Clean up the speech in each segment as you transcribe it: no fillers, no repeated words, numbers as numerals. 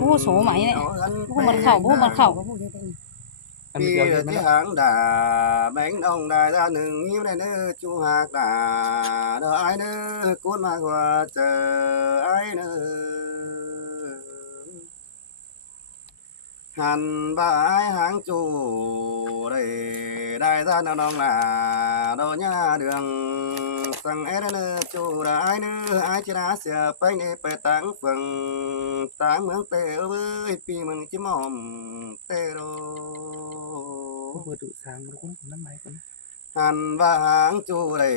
bố số máy này bố mật khẩu Bi cái hàng đà bánh ông đà ra nương hiếu này nữa chu hạc đà đỡ ai nữa cuốn mà qua chờ ai nữa hàn ba ai hàng chủ đây đại gia nào nong là đồ nhà đường sang ấy nữa chủ đã ai nữa ai chỉ đã xẻ bánh này phải táng phần táng mướn tê với pi mình chỉ mỏm tê rồi vừa đủ sáng nó cũng năm mấy con hàn vàng chu đầy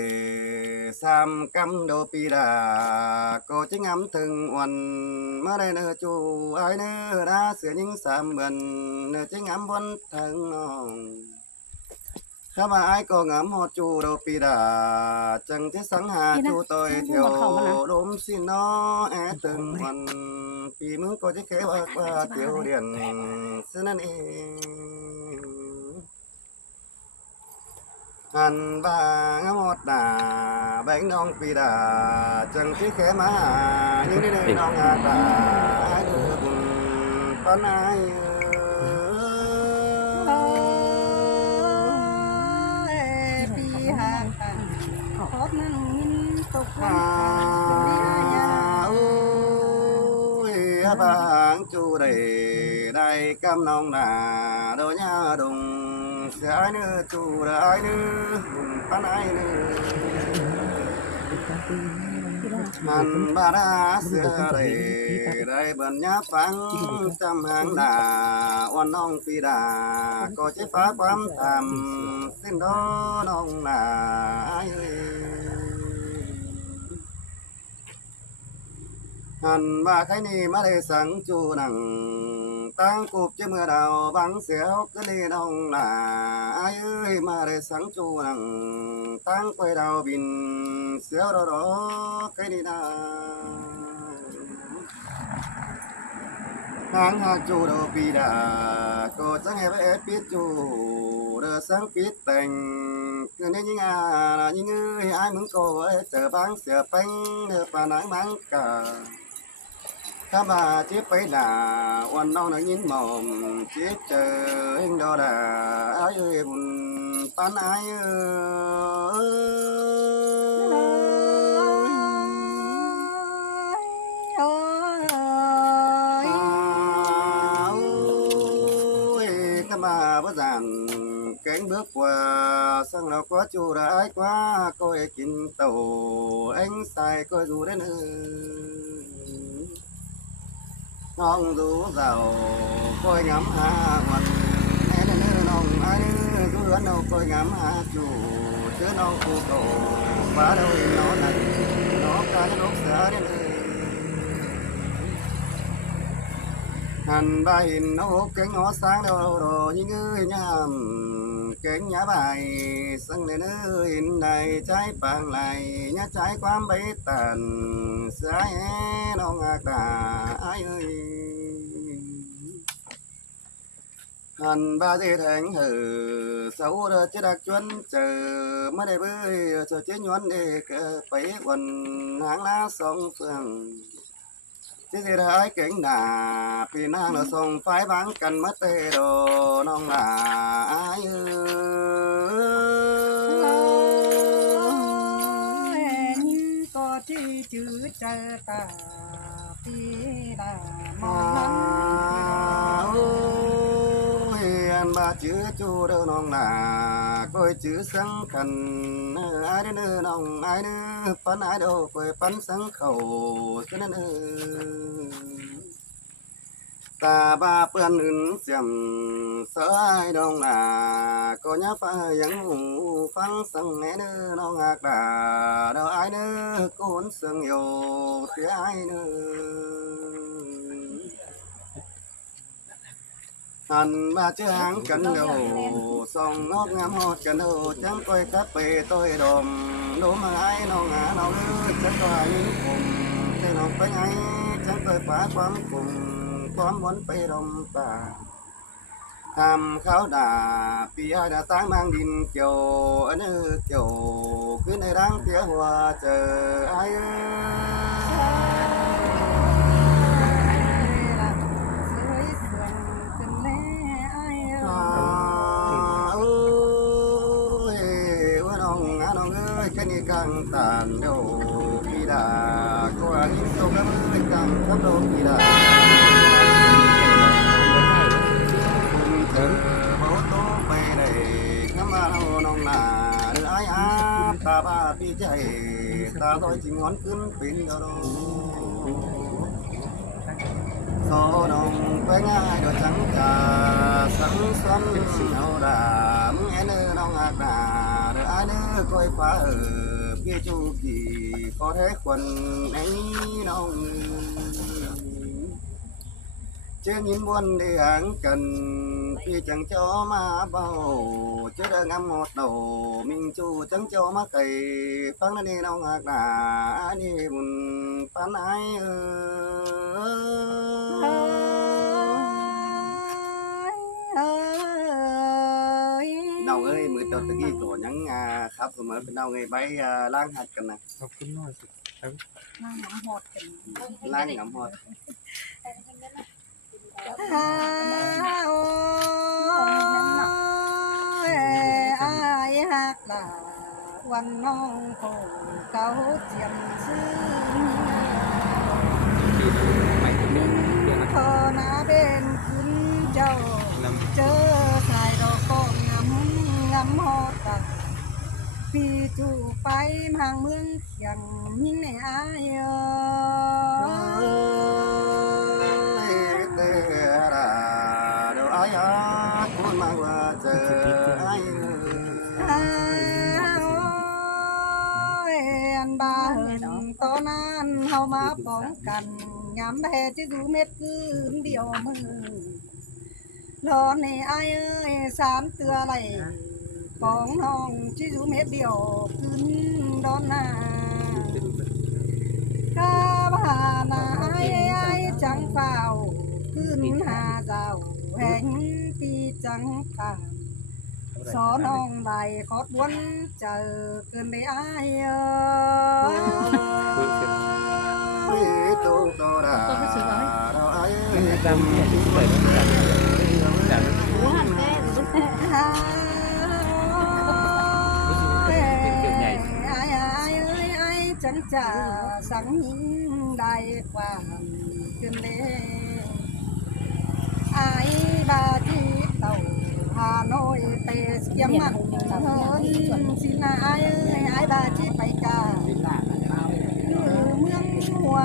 sam cam đô pi đà cô chính ngắm từng uẩn mà đây nữa chu ai nữa đã sửa những sam bần nữa chính ngắm vốn thằng nòng khá mà ai có ngắm họ chu đô pi đà chẳng thế sáng hà chu tôi thiểu đốm xin nó é từng uẩn pi mướn có chiếc khế qua tiểu điển xin anh ăn ba ngắm hót đà bánh non pi đà chẳng chiếc khé má những nơi đây non ngà đà ai đưa buồn con ai pi hàng hót nó nhìn tục ôi bang chu đầy đây cam non đà đôi nhà đùng sẽ ai nữa chu đã ai nữa con ai nữa hàn ba đá xưa đây đây bần nhá phăng trăm hàng đà oan nong phi đà có chế phá quám tham xin đó nong là ai hàn ba cái ni mà đây sáng chu nằng tăng cụp trên mưa đào bắn xéo cứ đi đông là ai ơi mà để sáng chu nằng tăng quay đào bình xéo đó đó cái đi nào hàng hàng chu đâu bị đà cô sáng nghe với biết chu đờ sáng biết tình cứ nên những là những người ai muốn cô ấy chờ bán xẻ bánh và nắng mang cả các bà chiếc phải là oan đau nó nhìn mồm chiếc chờ hình đó là ai ơi buồn pan ai ơi các bà bất giản cánh bước qua sang nào quá chu đã ái quá coi kín tàu anh xài coi dù đến nong rú giàu coi ngắm hà quần em nữa nong ai nữa cứ ăn đâu coi ngắm hà chủ chứ nong cô cầu phá đâu nó nặng nó cá lúc xả đến hàn ba hình nó hút cánh nó sáng đâu đồ những người nhầm cánh nhá bài sang lên hình này trái vàng lại nhá trái quám bấy tàn trái nó ngạc tà ai ơi hàn ba dê thành hử xấu đó chứ đặc chuẩn chờ mới đây bơi chờ chế nhuận để phải quần hàng lá sông phường chứ gì đấy cảnh đà vì nàng nó sông phái vắng cần mất tê đồ nông là ai nhìn có chi chữ chờ ta pi là mong hiền ba chữ chu đâu nông là coi chữ sáng khẩn ai đến nơi nông ai nữa phấn ai đâu coi phấn sáng khẩu cho nên ta ba phương ứng xiêm sợ ai đông là có nhá phải những hùng phăng sừng né nữa nó ngạc đà đâu ai nữa cuốn sừng yêu phía ai nữa hàn ba chữ hàng cẩn đầu song nó ngắm hót cẩn đầu chẳng coi các bề tôi đồm đốm mà ai nó ngã nó nữa chắc có ai cùng thế nó phải ai chẳng coi phá quán cùng quán muốn phải đồng ta tham khảo đà vì ai đã sáng mang đình kiều ấn kiều cứ này đang tía hòa chờ ai ơi tàn tàn đâu kỳ đà có những sông đã mới càng khắp đâu kỳ đà cùng thờ bố tố bay đầy ngắm đâu nông nà đưa ai á ta ba pi chạy ta tôi chỉ ngón cứng pin đâu đâu gió đồng quay ngay đôi trắng trà sáng xuân hậu đà nghe nơi nông ngạc đà đợi ai nơi coi phá ở kia chu kỳ có thế quần ấy nông trên nhìn buồn đi hàng cần khi chẳng cho mà bao chứ đợi ngắm một đầu mình chu chẳng cho mà cày phán nó đi nông ngạc đà đi buồn phán ai đâu ơi mới tao tự ghi của những khắp rồi mới đâu ngày bay lang hạt cần nè ขอบคุณน้อยสิครับ น้ำหอมหดกัน lang ngắm hột หักลาวันน้องคงเก่าเจียมซื้อ ไม่เดือนเดือน พอนาเป็นคุณเจ้า ลำ เจอสายดอกก็งำงำฮอดตักพี่จูไปทางเมืองเขียงยิ่งในอาย tê ra đâu ai á cuốn mang qua chờ ai อันบาเหินตอนนั้นเฮามาป้องกันยามแพ้จะดูเม็ดคืนเดียวมือรอในอายเอ้ยสามเตือไหลป้องน้องจะดูเม็ดเดียวคืนดอนหน้า กาบานาไอ้จังเฝ้าขึ้นหาเจ้าแห่งปีจังตาสอน้องใดขอดวนเจอเกินได้อาย đi tu to đà đâu ai ลำเนี่ยที่เปิดแล้วจาก หูหันแก้หรือเปล่า จังจะสังหินได้ความเกินเลยไอ้บาที่เต่าฮานอยเตสเกียมมันเฮินสินาไอ้บาที่ไปกาเมืองหัว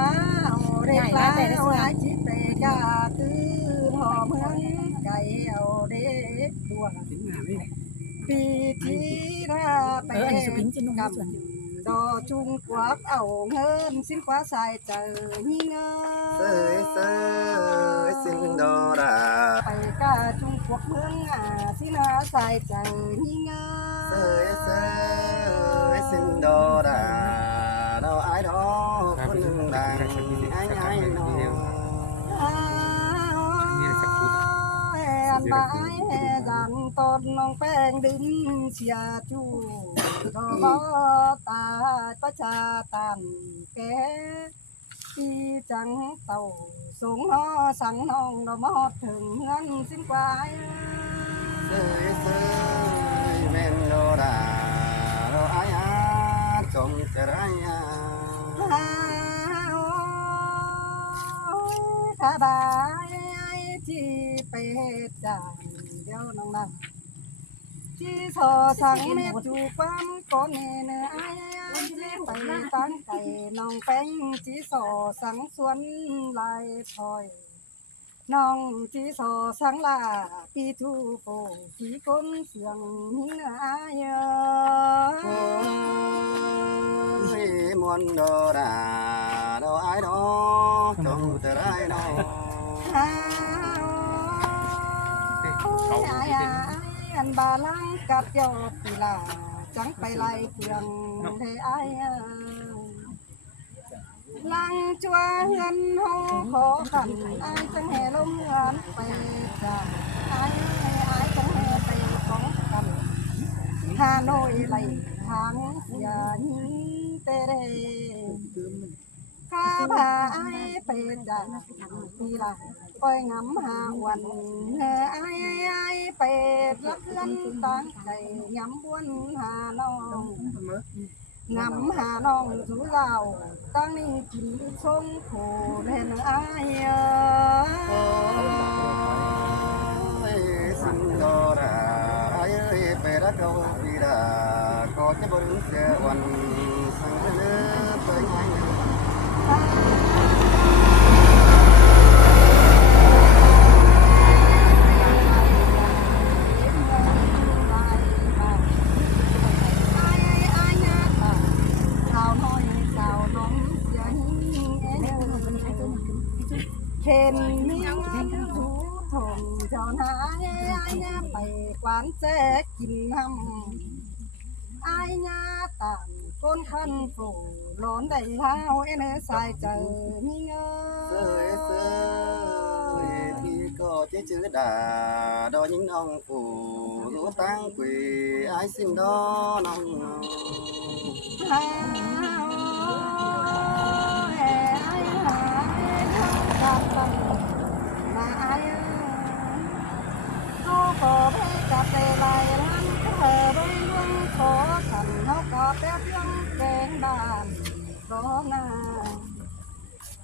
เรียกลาไอ้ที่ไปกาคือหอเมืองไก่เอาเด็กตัว ถึงงานนี่ ปีที่ราไปกำดอจุงกวักเอาเงินสิ้นกว่าสายเจอนี่เง sơi sơi xin đo đà ไปกาจุงกวักเมืองสิ้นหาสายเจอนี่เง sơi sơi xin đo đà đâu ai đó con đàn ai ai nó อันบายดันตนน้องแป้งดึงเสียจูรอตาประชาตันแกปีจังเต่าสูงหอสั่งน้องดอกมอดถึงเงินสิ้นกวาย sơi sơi men đo đà đâu ai á trông chờ ai á สบายที่ไปจานเดียวน้องนาที่สอสั่งเม็ดจูความก่อนเนื้อไอ้ที่ไปตั้งไก่น้องแป้งที่สอสั่งสวนลายพลอยน้องที่สอสั่งลาปีทูโปที่ก้นเสียงเนื้อไอ้ ôi muôn đồ đà đâu ai đó trông chờ ai đó อันบาลังกับเจ้าปีลาจังไปไล่เพียงเทไอลังจัวเงินห้องขอกันไอจังแห่ลมเงินไปจากไอจังแห่ไปของกันฮานอยไหลทางอย่านี้เตเรข้าพาไอไปจากปีลาปล่อยงำหาวันไอไปรักเพื่อนตั้งใจยำบวนหาน้อง งำหาน้องสู่เราตั้งนี้กินส้มโขเล่นอาย โอ้ยสิงโดราเอ้ยไปรักเขาปีดาก็จะบ่รู้เสียวันสังเนอไปไง เข็นมีเงินถูถมเจ้านายไปกวานแจกกินน้ำอายญาต่างก้นขันฝูร้อนได้เท้าเนสายเจอมีเงิ เสยเส น ยพี่ก็จะชื่อด่าดอยิงน้องปู่รู้ตั้งquỳ ai xin đóน้อง หาแห่อายหากับตังมาอายเขาขอไปกับไปลายร้านเธอไปล่วงขอขันเขาก็แป๊บยังแกงบ้านร้องนา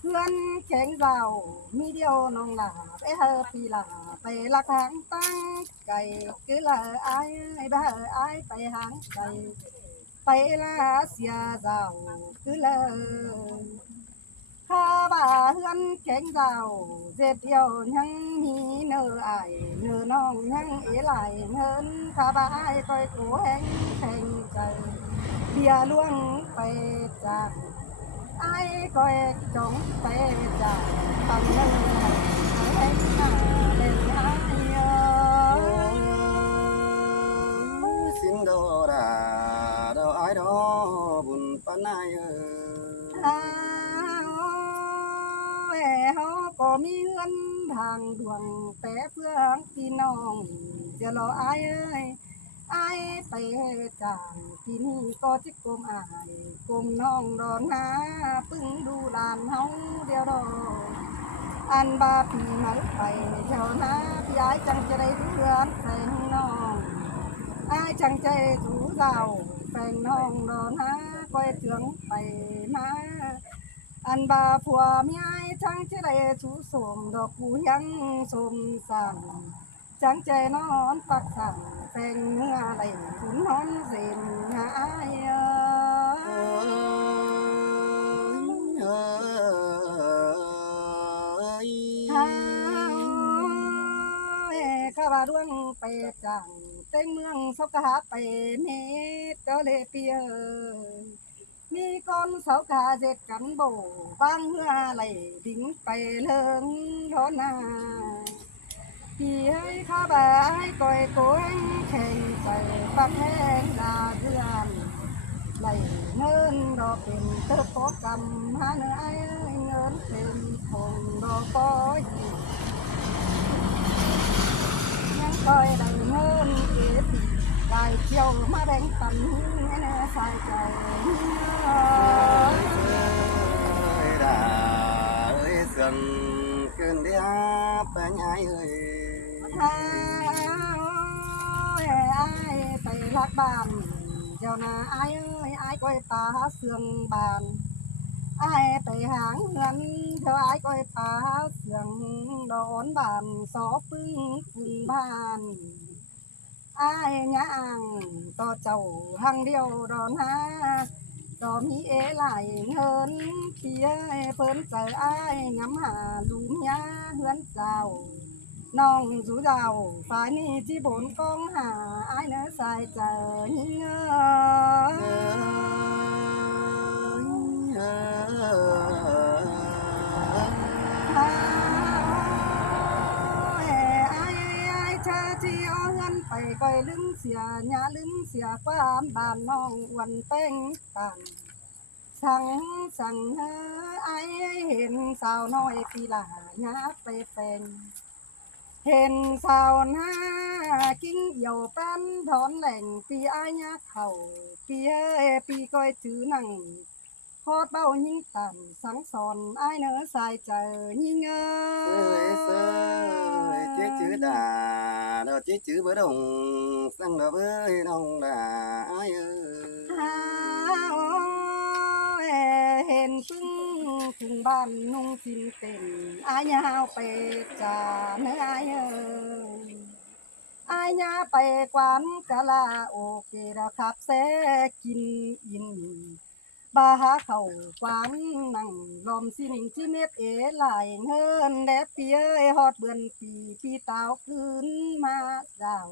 เพื่อนแข่งเรามีเดียวน้องหลาไปเฮอปีหลาไปลักหางตั้งไก่คือละอายไปเฮออายไปหางไก่ไปละเสียเจ้าคือละข้าบ่าเพื่อนแข่งเราเจ็ดเดียวยังมีเนื้ออายเนื้อน้องยังเอไหลเงินข้าบ่าอายคอยกูแห้งแข่งใจเบียร์ล่วงไปจาก ai coi trống té trả bằng lưng này hãy lên ai xin đồ đà đâu ai đó buồn pan ai họ có mi ân hàng đường té phương thì nong giờ lo ai ơi aiไปจางที่นี่ก็จิกกลมอายกลมน้องดอนหาปึ้งดูลานเฮาเดียวดอกอันบาปีมันไปเจ้านาพี่อายจังจะได้เพื่อนแฟนน้องอายจังใจถูเจ้าแฟนน้องดอนหาก้อยเถืองไปมาอันบาผัวมีอายจังจะได้ถูสมดอกผู้ยังสมสั่งจังใจนอนปักสั่งเป็นเนื้อไหลขุนนอนเสียมหายข้าบาดวงไปจังเต็งเมืองสกหาไปเมตก็เลยเปียมีก้อนเสากาเจ็ดกันโบบางเมื่อไหลดิ้งไปเลิงร้อนนาพี่ให้ข้าบ่ายก่อยโกงแข่งใส่ปักแห้งดาเดือนไหลเงินดอกเป็นเติบโตกำหาเนื้อไอ้เงินเป็นคงดอกก้อยยังก้อยได้เงินเก็บได้เที่ยวมาแบ่งปันแน่ใส่ใจđà ơi sườn cơn đi bên ai ơi ไปรักบ้านเจ้านาอายเอ้ยอายก้อยป่าเสื่องบ้านอายไปหางเงินเจ้าอายก้อยป่าเสื่องดอนบ้านสอปึ้งฝุ่นบ้านอายย่างต่อเจ้าหางเดียวดอนหาก็มีเอไหลเงินเพียเพิ่นเจออายงำหาลุมยาเฮือนเจ้าน้องสู่เจ้าฝ่ายนี้ที่บนกองหาอายเนื้อสายเจอหิงไปก้อยลึงเสียหญ้าลึงเสียความบ้านน้องวันเป้งตันสั่งไอ้เห็นสาวน้อยปีหลาหญ้าไปเป็นเห็นสาวหน้ากิ้งเหี่ยวปั้นถอนแหล่งปีอ้ายหญ้าเข่าปีปีก้อยถือหนังพอดเบ้ายิ่งตันสังสอนไอ้เนื้อสายเจอยิ่งchế chữ đà đó chế chữ bữa đồng sang đó với đồng đà ai ơi โอ้ยเห็นพึ่งถึงบ้านนุ่งสินเป็นอายาวไปจ่าเนื้ออายเอ้ยอายาไปกวานกะลาโอเคระครับแซกินอินบาหาเขากวานนั่งลอมสินที่เม็ดเอหลายเงินแดดเปียฮอดเบือนปีพี่เต้าคืนมาดาว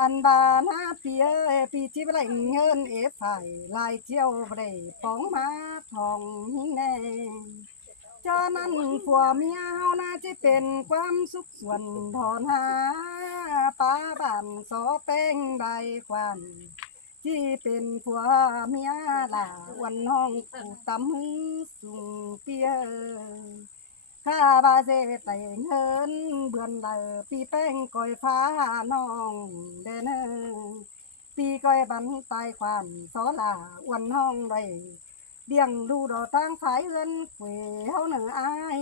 อันบานาเปียปีที่ไรเงินฝ่ายลายเที่ยวไรปองมาทองแน่จอนั้นผัวเมียเฮาน่าจะเป็นความสุขส่วนทอนหาป้าบ้านสอแป้งใบควันที่เป็นผัวเมียล่าวันห้องผู้ตำมือสูงเปียข้าบาเจไต่เงินเบือนเดอปีแป้งก้อยฟ้าน้องเดนปีก้อยบันตายควันสอลาวันห้องไรเดียงดูดอตั้งสายเอื้อนเขวเฮาเหนืออาย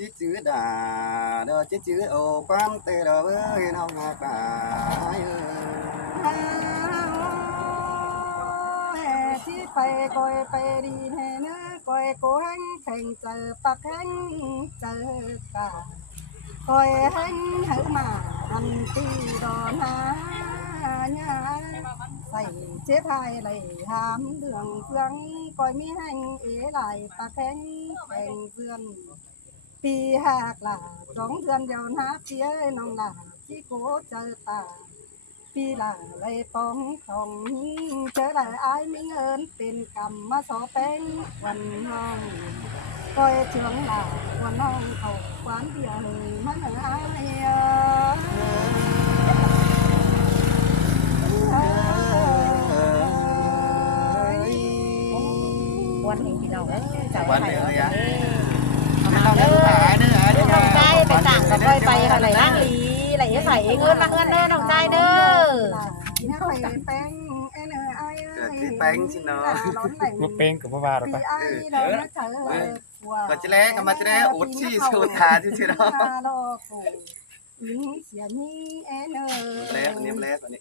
chí chữ đà đờ chí chữ ô quan tê đờ với nó ngạc đàที่ไปก้อยไปดีแน่เนื้อก้อยโกแห้งแข่งเจอปักแห้งเจอกาก้อยแห้งหือมาอันตีดอนหาญาใส่เจ็บไทยเลยหามเดืองเฟืองก้อยมีแห้งเอไหลปักแห้งแข่งเฟือนปีหักหล่า2 เดือนเดียวนะเพี้ยน้องหล่าที่โกเจอตาปีหล่าเลยปองของเจอได้อายมีเงินเป็นกรรมมาสอแป้งวันน้องก้อยเชืองหล่าวันน้องเขาหวานเดียวเลยมันอายวันนี้พี่น้องจะ quan này ơi á เอาเด้อน้องใจไปต่างกับก้อยไปอะไรล่างลีไหลใส่เงินมาเงินเด้อน้องใจเด้อ เนี่ยไปแป้งเอ้เนอไอ้ cái bánh xin nó บ่เป็นก็บ่ว่าดอก ปี ปะ ไอ้เราเนี่ยเจอ ก็จะเล่ก็มาจะได้อุดที่ชูตาที่ชื่อเนาะ เสียนี่เอ้เนอ เล่อันนี้เล่อันนี้